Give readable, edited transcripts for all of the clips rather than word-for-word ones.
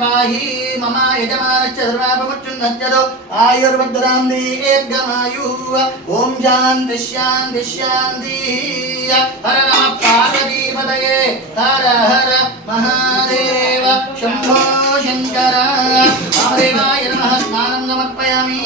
पाहि मम यजमानश्च सर्वापमुच्युन्नश्चरो आयुर्वर्धनां दीर्घमायुः ॐ शान्ति शान्ति शान्तिः हर नमः पार्वतीपतये हर हर महादेव शम्भो शङ्कर महादेवाय नमः स्नानं समर्पयामि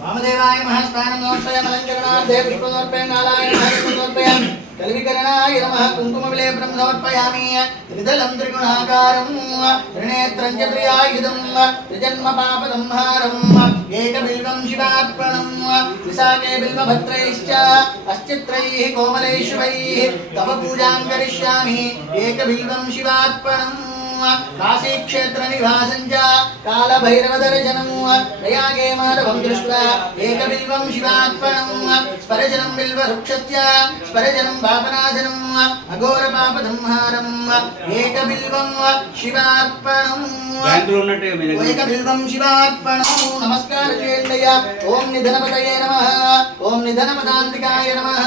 वामदेवाय नमः स्नानं समर्पयामि अलङ्करणार्थे पुष्पं समर्पयामि नालाय नमः पुष्पं समर्पयामि कल्विकरणाय नमः कुङ्कुमविलेपनं समर्पयामि त्रिदलं त्रिगुणाकारं त्रिनेत्रं च त्रियायुधं त्रिजन्मपापसंहारं एकबिल्वं शिवार्पणं विशाखे बिल्वभद्रैश्च अश्चित्रैः कोमलैः शुभैः तव पूजां करिष्यामि एकबिल्वं शिवार्पणं काशी क्षेत्र निवासं च कालभैरवदर्शनं प्रयागे माधवं दृष्ट्वा एकबिल्वं शिवार्पणं स्पर्शनं बिल्ववृक्षस्य स्पर्शनं पापनाशनं अघोरपापसंहारं एकबिल्वं शिवार्पणं एकबिल्वं शिवार्पणं नमस्कार चेण्डय ओं निधनपतये नमः ओं निधनपदान्तिकाय नमः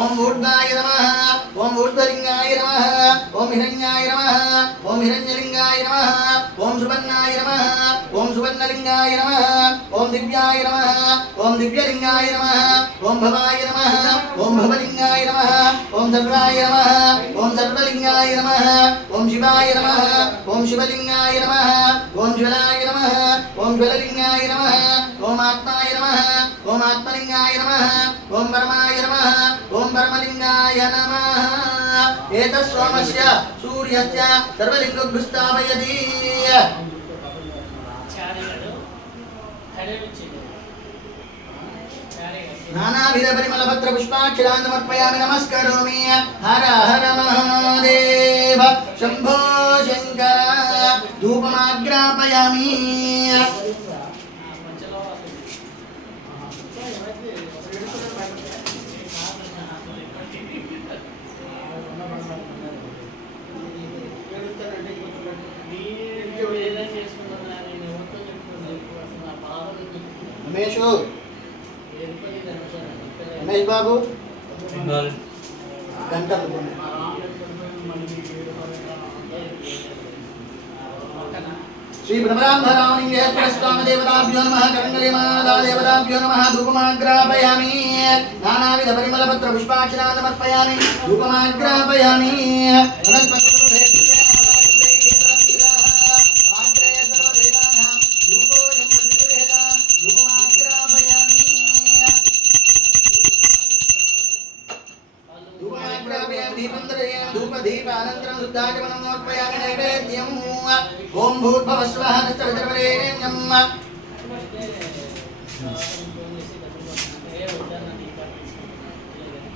ओं ऊर्ध्वाय नमः ओं ऊर्ध्वलिङ्गाय नमः ओं हिरण्याय नमः ओं हिरण्यलिङ्गाय नमः ओं सुवर्णाय नमः ओं सुवर्णलिङ्गाय नमः ओं दिव्याय नमः ओं दिव्यलिङ्गाय नमः ओं भवाय नमः ओं भवलिङ्गाय नमः ओं सर्वाय नमः ओं सर्वलिङ्गाय नमः ओं शिवाय नमः ओं शिवलिङ्गाय नमः ओं ज्वलाय नमः ओं ज्वललिङ्गाय नमः ओं आत्माय नमः ओं आत्मलिङ्गाय नमः ओं परमाय नमः ओं परमलिङ्गाय नमः एतस्सोमस्य सूर्यस्य सर्वलिङ्गं स्थापयति नानाविधपरिमलपत्रपुष्पाक्षरान् समर्पयामि नमस्करोमि हर हर महादेव शम्भो शङ्कर धूपमाग्रापयामि रमेश बाबू घंटा श्री ब्रह्मरामलिंगेश्वर स्वामी देवताभ्यो नमः करंगलीमाला देवताभ्यो नमः धूपमाग्रापयामि नानाविध परिमलपत्र पुष्पाक्षरान् समर्पयामि धूपमाग्रापयामि धूपदीपानन्तरं शुद्धाचमनं समर्पयामि नैवेद्यम् ॐ भूर्भुवस्वः तत्सवितुर्वरेण्यम्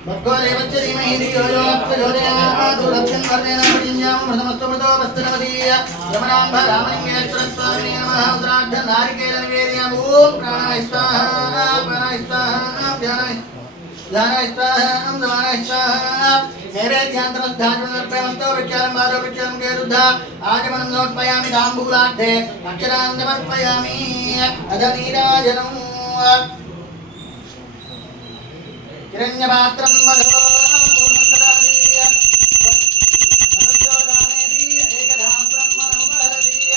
भर्गो देवस्य धीमहि धियो यो न प्रचोदयात् लक्ष्यं वर्णेन प्रयुञ्जां मृतमस्तु मृतो वस्तुनमदीय रमणाम्भ रामलिङ्गेश्वर स्वामिने नमः उत्तरार्ध नारिकेल निवेदयामि ॐ प्राणाय स्वाहा प्राणाय स्वाहा ध्यानाय स्वाहा समानाय स्वाहा नैवेद्यान्तरद्धात्मनर्पयमस्तो वृक्षालं बालो वृक्षालं केरुद्धा आचमनं समर्पयामि ताम्बूलाढ्ये अक्षरान् समर्पयामि अधनीराजनम् हिरण्यपात्रं मधु